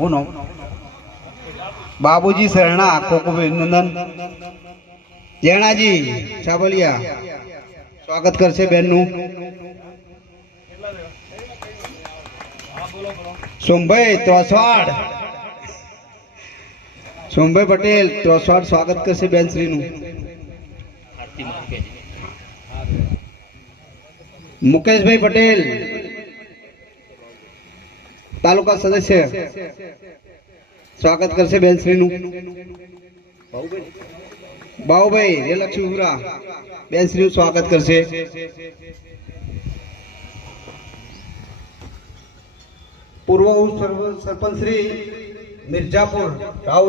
હું નો બાબુજી શરણા ખૂબ ખૂબ અભિનંદન. જેણાજી સાબલિયા સ્વાગત કરશે બેનનું. સોમભાઈ ત્રોસવાડ, સોમભાઈ પટેલ ત્રોસવાડ સ્વાગત કરશે બેન શ્રીનું. મુકેશભાઈ પટેલ તાલુકા સદસ્ય સ્વાગત કરશે બેન શ્રીનું. બાઉભાઈ રેલક્ષ્મીપુરા બેન શ્રીનું સ્વાગત કરશે. પૂર્વ સરપંચ શ્રી મિર્જાપુર